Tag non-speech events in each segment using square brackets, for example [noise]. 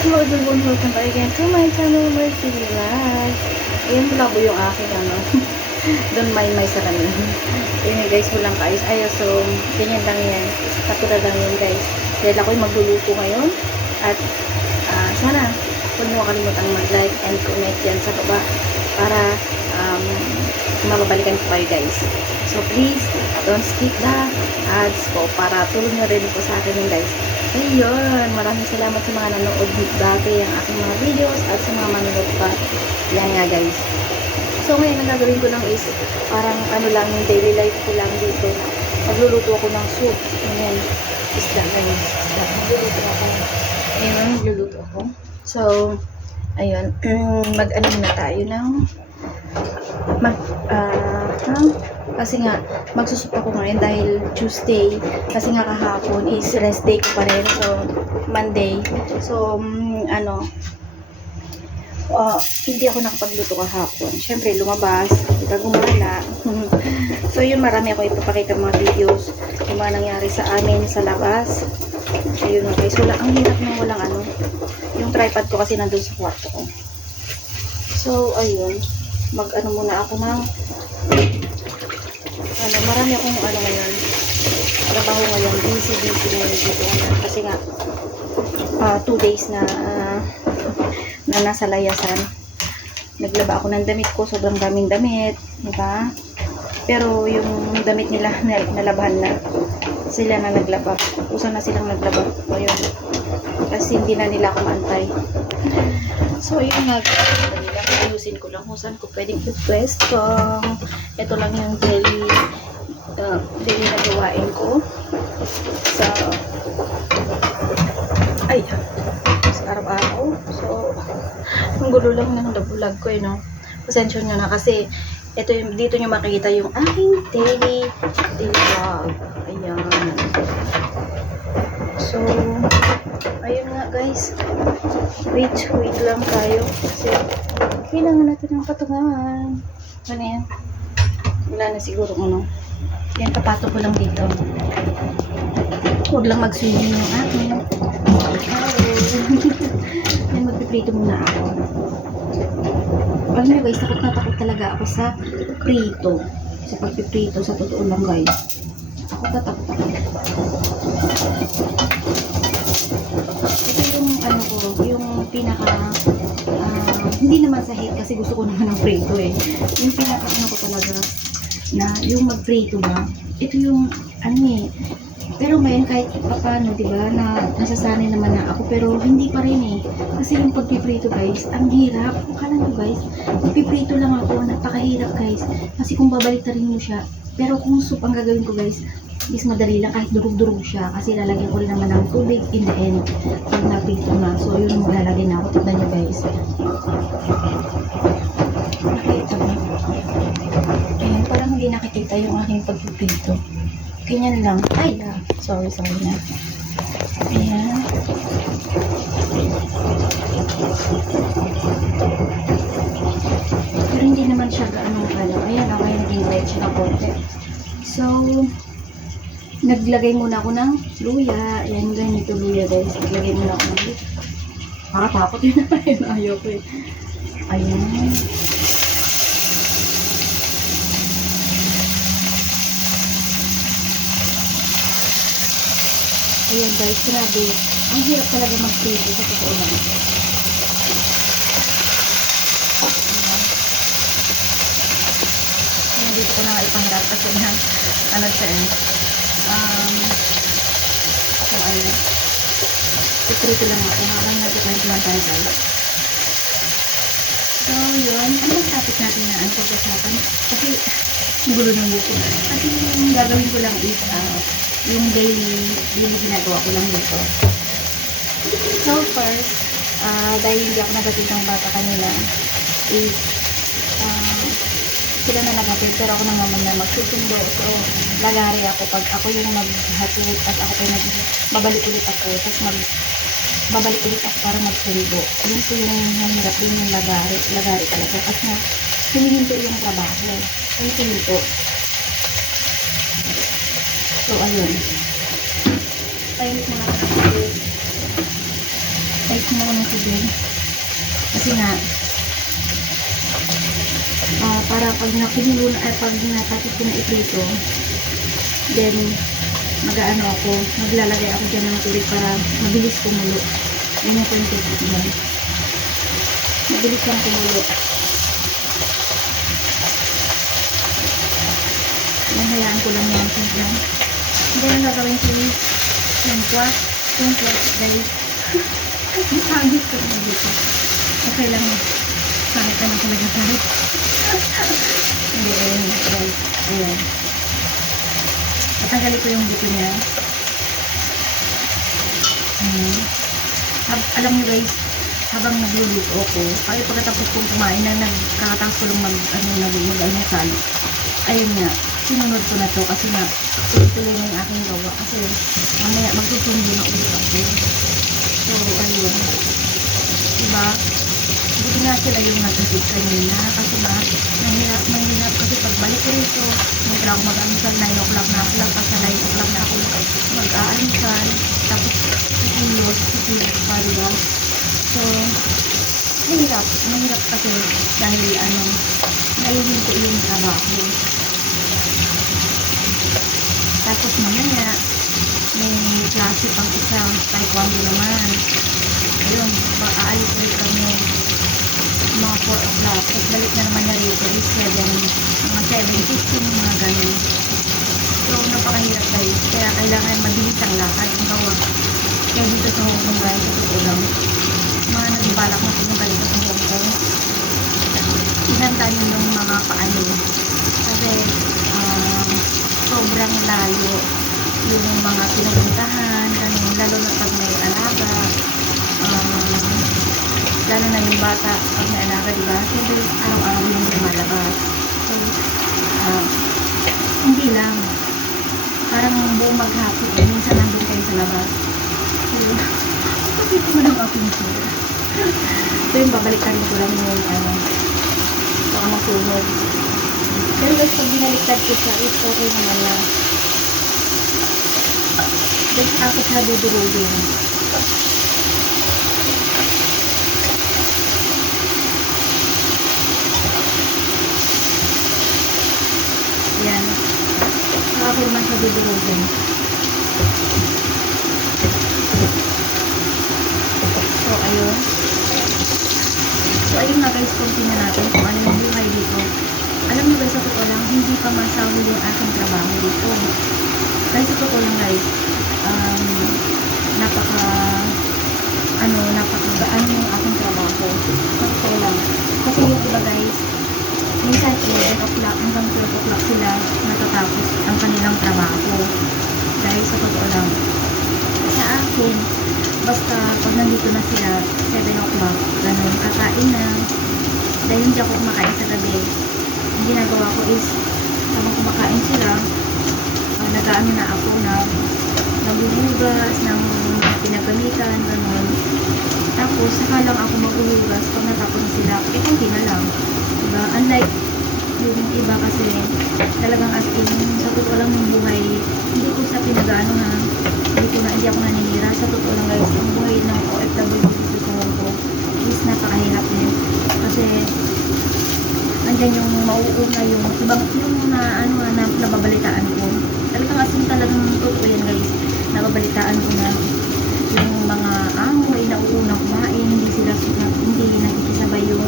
Hello everyone, welcome back again to my channel, Mercy Vlog. Ayan, labo yung aking ano. [laughs] Don't mind my sarili. Ayan guys, walang kaayos. Ay, so, ganyan lang yan. Katulad lang yan guys. Dahil ako'y magluluto ngayon. At, ah, sana, huwag mo kalimutan mag-like and comment yan sa baba para um, mababalikan ko kayo guys. So please, don't skip the ads po para tulong nyo rin po sa akin guys. Ayun, maraming salamat sa mga nanood dati ang aking mga videos at sa mga manonood pa. Yan nga guys. So ngayon ang gagawin ko lang is parang ano lang yung daily life ko lang dito. Magluluto ako ng soup. Ayan. Isda guys. Isda. Magluluto ako. Ayun, magluluto ako. So, ayun. [clears throat] Mag-ano na tayo ng mag, ah, ha? Kasi nga, magsusup ako ngayon dahil Tuesday, kasi nga kahapon is rest day ko pa rin, so, Monday, so, mm, ano, ah, hindi ako nakapagluto kahapon. Siyempre, lumabas, diba, gumala. [laughs] so, yun, marami ako ipapakita mga videos, yung mga nangyari sa amin sa labas. Ayun, guys, wala, ang hirap nang walang ano, yung tripod ko kasi nandun sa kwarto ko. So, ayun, mag-ano muna ako ng ano, marami akong ano ngayon trabaho ngayon, busy busy ngayon dito. Kasi nga ah, two days na ah, na nasa layasan. Naglaba ako ng damit ko, sobrang daming damit di ba? pero yung damit nila [laughs] nal- nalabahan na sila na naglaba. Usa na silang naglaba. Ayun. Kasi hindi na nila ako maantay So, yun nga, ayusin ko lang kung saan ko pwedeng i-pwesto. Ito lang yung daily, uh, daily na gawain ko. Sa, ay, sa araw-araw. So, ang gulo lang ng vlog ko, eh, no? Pasensya nyo na kasi, ito yung, dito nyo makikita yung aking daily, daily vlog. Ayan. So, nga guys. Wait, wait lang tayo. Kasi, kailangan natin ng patungan. Ano yan? Wala na siguro ano. Yan, papato ko lang dito. Huwag lang mag-swimming yung akin. [laughs] Yan, magpiprito muna ako. Alam niyo guys, takot na takot talaga ako sa prito. Sa pagpiprito, sa totoo lang guys. Ako. Ito yung ano ko, yung pinaka ah, hindi naman sa hate kasi gusto ko naman ng prito eh. Yung pinaka ano ko talaga na yung mag-prito ba, ito yung ano eh, pero ngayon kahit paano, di ba, na nasasanay naman na ako, pero hindi pa rin eh. Kasi yung pagpiprito guys, ang hirap. Akala nyo guys, piprito lang ako, napakahirap guys. Kasi kung babalitarin mo siya, pero kung soup ang gagawin ko guys, is madali lang kahit durug-durug siya kasi lalagyan ko rin naman ng tubig in the end pag napito na. So yun yung lalagay na ako. Tignan nyo guys. Nakita mo? Ayan, parang hindi nakikita yung aking pagpipito. Ganyan lang. Ay, ah, sorry, sorry na. Ayan. Pero hindi naman siya gaano ano. Ayan, okay, naging light siya ng konti. So, naglagay muna ako ng luya. Ayan, ganito luya guys. Naglagay muna ako ng luya. Nakatakot yun na yun. Ayaw ko eh. Ayan. Ayan guys, grabe. Ang hirap talaga mag-prito sa totoo lang. Ayan. Ayan, dito ko na nga ipanghirap kasi na, ano siya eh. Ano. Piprito lang ako. Habang nagkakwentuhan tayo guys. So, yun. Ano ang topic natin na ang pag-usapan? Kasi, gulo ng buko. Kasi yung gagawin ko lang is, ah, yung daily, daily ginagawa ko lang dito. So, first, ah, dahil hindi ako nagatid ng bata kanina, is, ah, sila na nagatid, pero ako na naman na magsusundo. So, lagari ako pag ako yung maghatid, at ako pa yung babalik ulit ako, tapos mag, babalik ulit ako para magsundo. Yun po yung mahirap din yung lagari, lagari talaga. Kasi nga, hinihinto yung trabaho. Ay, hinihinto. So, ayun. Painit mo ako ng tubig. Ay, Inom ako ng tubig. Kasi nga, ah para pag nakumulo na, ay pag natapos ko na iprito, then, mag-ano ako, maglalagay ako dyan ng tubig para mabilis kumulo. Ganyan po yung technique niya. Mabilis lang kumulo. Yan, hayaan ko lang yan. Yan. Then, ang gagawin ko yung [laughs] yung plus, guys. Ang pangit ko na dito. Okay lang. Pangit naman talaga pangit. [laughs] Hindi, ayan, ayan, ayan. Natanggalin ko yung buto niya. Ayan. Hab- alam niyo guys, habang nagluluto ako, ay pagkatapos kong kumain na nagkakatapos ko lang mag, ano, mag, ano, salo. Ayun nga, sinunod ko na to kasi nga, tuloy-tuloy na yung aking gawa kasi mamaya magsusundo na ulit ako. So, ayun. Diba? Buti nga sila yung nag-isip kanina kasi nga, mahirap, mahirap kasi pagbalik ko rito, mag ako mag-aamisal, 9 o'clock na ako lang, kasi 9 o'clock na ako mag-aamisal, tapos ikilos, ikilos pa, diba? So, mahirap, mahirap kasi dahil ano, naihin ko yung trabaho. Tapos mamaya, may klase pang isa, taekwondo naman. Ayun, aalis ulit kami mga 4 o'clock. Tapos balik na naman na rito is 7, mga 7.15, mga ganun. So, napakahirap guys. Kaya kailangan mabilis ang lakad ang gawa. Kaya dito sa Hong Kong guys, sa totoo lang, mga nagbalak na pumunta dito sa Hong Kong, ihantanin yung mga paano. Kasi, ah, sobrang layo yung mga pinupuntahan, ganun, lalo na pag may alaga, ah, lalo na yung bata, pag may alaga, di ba? Siyempre, araw-araw yung lumalabas. So, ah, hindi lang. Parang buong maghapon, eh, minsan nandun kayo sa labas. So, kasi ito mo ng aking tour. So, yun, babalikan ko lang yung, ano, baka masunog. Pero guys, pag binaliktad ko siya, is okay naman na. Guys, ako siya dudurugin. Yan. So, ako naman siya dudurugin. So, ayun. So, ayun nga guys, continue natin kung ano yung buhay dito. Alam niyo guys, sa totoo lang, hindi pa masahol yung aking trabaho dito. Guys, sa totoo lang guys, um, napaka, ano, napakagaan yung aking trabaho. Sa totoo lang. Kasi yung iba guys, minsan 11 o'clock hanggang 12 o'clock sila trabaho. Guys, sa totoo lang. Sa akin, basta pag nandito na sila, 7 o'clock, ganun, kakain na. Dahil hindi ako kumakain sa gabi, ang ginagawa ko is, habang kumakain sila, uh, nag-ano na ako na naghuhugas ng pinagamitan, ganun. Tapos, saka lang ako maghuhugas pag natapos na sila, eh, kunti na lang. Diba? Unlike yung iba kasi, talagang as in, sa totoo lang ng buhay, hindi ko sa pinag-ano ha, hindi ko na, hindi ako naninira. Sa totoo lang guys, yung buhay ng OFW dito sa Hong Kong is napakahirap din. Kasi, andyan yung mauuna yung ibang yung na ano na nababalitaan ko. Talagang as in talagang totoo yan guys. Nababalitaan ko na yung mga amo ay nauuna kumain, hindi sila hindi nakikisabay yung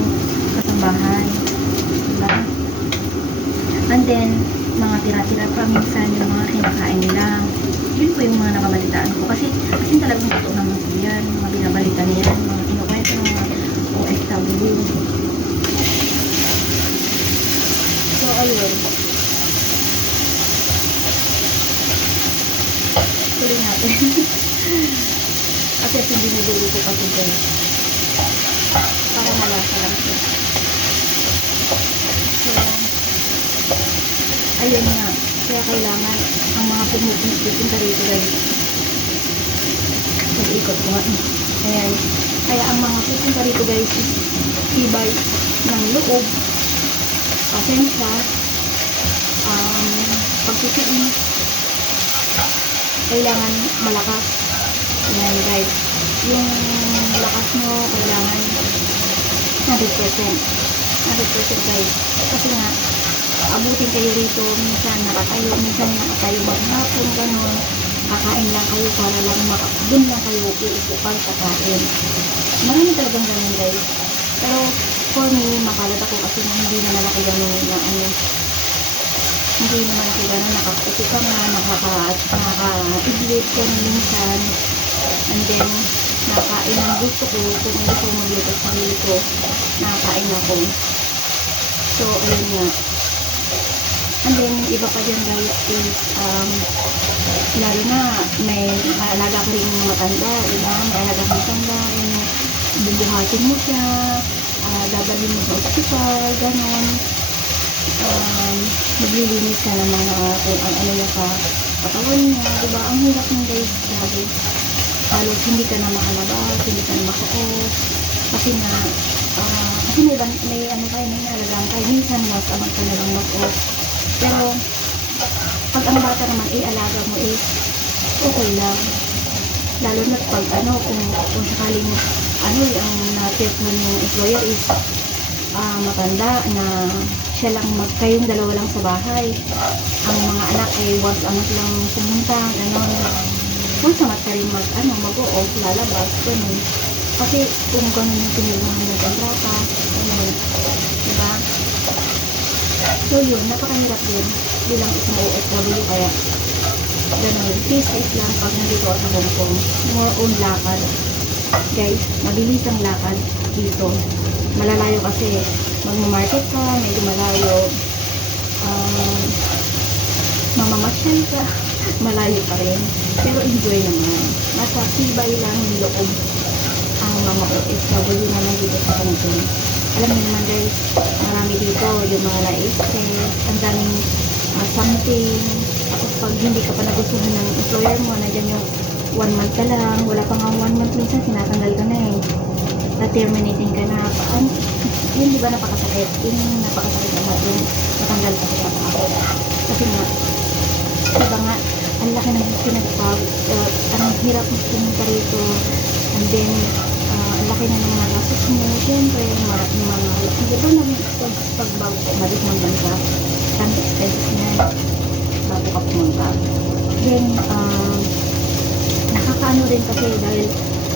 kasambahay. Diba? And then, mga tira-tira pa minsan yung mga kinakain nila. Yun po yung mga nababalitaan ko. Kasi, kasi talagang totoo naman po yan. Mga binabalita niya yan, mga kinukwento ng mga OFW. So, ayun. Tuloy natin. [laughs] Kasi hindi nilulu ko kasi guys. Para malasa lang siya. So, ayun nga. Kaya kailangan ang mga pumupunta rito guys. Mag-ikot ko nga. Ayan. Kaya ang mga pupunta rito guys is tibay ng loob, pasensya, um, pagtitiis, kailangan malakas. Ayan guys. Yung lakas mo, kailangan 100%. 100% guys. Kasi nga, abutin kayo rito, minsan nakatayo, minsan nakatayo maghapon, gano'n. Kakain lang kayo para lang maka, dun lang kayo uupo pag kakain. Marami talagang ganun guys. Pero for me, makalat ako kasi na hindi naman ako ganun na ano, hindi naman ako ganun, nakaupo ka nga, nakaka, nakaka-idlit ka na minsan. And then, nakakain ang gusto ko, kung hindi ko magluto sa sarili ko, nakakain ako. So, ayun nga. And then, yung iba pa dyan guys is, um, lalo na, may alaga ko rin yung matanda, diba? May alaga ko matanda, yung bubuhatin mo siya, uh, dadalhin mo sa ospital, ganon. Um, maglilinis ka ng mga kung ang ano niya sa katawan niya, diba? Ang hirap ng guys, grabe. Halos hindi ka na makalabas, hindi ka na maka-off. Kasi nga, ah, kasi may, may ano kayo, may nalagang kayo. Minsan mas abang ka na lang mag-off. Pero, pag ang bata naman, eh, alaga mo is okay lang. Lalo na pag ano, kung, kung sakaling ano, ang na-tip mo yung employer is ah, matanda na siya lang mag, kayong dalawa lang sa bahay. Ang mga anak ay once a month lang pumunta, gano'n. Once a month ka rin mag, ano, mag-off, lalabas, gano'n. Kasi kung gano'n yung pinirmahan ng kontrata, gano'n. Diba? So yun, napakahirap din bilang isang OFW kaya ganun. Peace is lang pag nandito ako sa Hong Kong. More on lakad. Guys, mabilis ang lakad dito. Malalayo kasi magmamarket ka, medyo malayo. Um, mamamasyal ka, [laughs] malayo pa rin. Pero enjoy naman. Nasa tibay lang yung loob ang mga OFW naman dito sa Kong. Alam niyo naman guys, marami dito yung mga na-stress, ang daming ah, something. Tapos pag hindi ka pa nagustuhan ng employer mo, nandiyan yung one month ka lang, wala pa nga one month minsan, tinatanggal ka na eh. Na-terminating ka na. Paan, yun di ba napakasakit? Yun yung napakasakit lahat yung matanggal ka sa trabaho. Kasi nga, diba nga, ang laki ng pinagpag, uh, ang hirap mo pumunta rito, and then, ah, ang laki na ng mga gastos mo, syempre, mga, mga, di ba naging pag, pag bago ka umalis ng bansa, ang expenses na bago ka pumunta. Then, ah, nakakaano din kasi dahil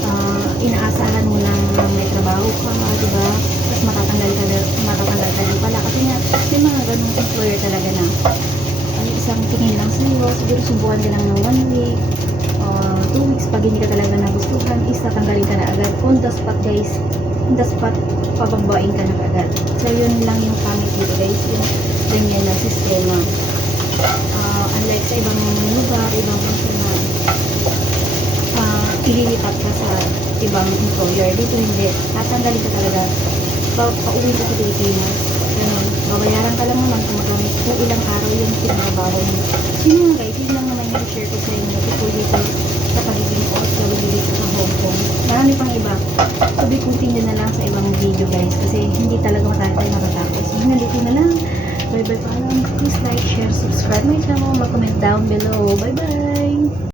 ah, inaasahan mo lang na may trabaho ka, di ba? Tapos matatanggal ka, matatanggal ka din pala. Kasi nga, may mga ganong employer talaga na ay isang tingin lang sa'yo, siguro subukan ka lang ng one week, uh, two weeks, pag hindi ka talaga nagustuhan, is tatanggalin ka na agad. On the spot guys, on the spot, pabagbain ka na agad. So yun lang yung pangit dito guys, yung ganyan na sistema. Uh, unlike sa ibang lugar, ibang bansa na uh, ililipat ka sa ibang employer. Dito hindi. Tatanggalin ka talaga. Pa pauwi ka sa Pilipinas. Ganun. Babayaran ka lang naman kung magkano kung ilang araw yung pinagabaho mo. So yun guys, yun lang naman yung share ko sa inyo tungkol dito sa pagiging OFW dito sa Hong Kong. Marami pang iba. So be continue na lang sa ibang video guys kasi hindi talaga matagal tayo matatapos. So nandito na lang. Bye bye paalam. Please like, share, subscribe my channel, mag-comment down below. Bye bye!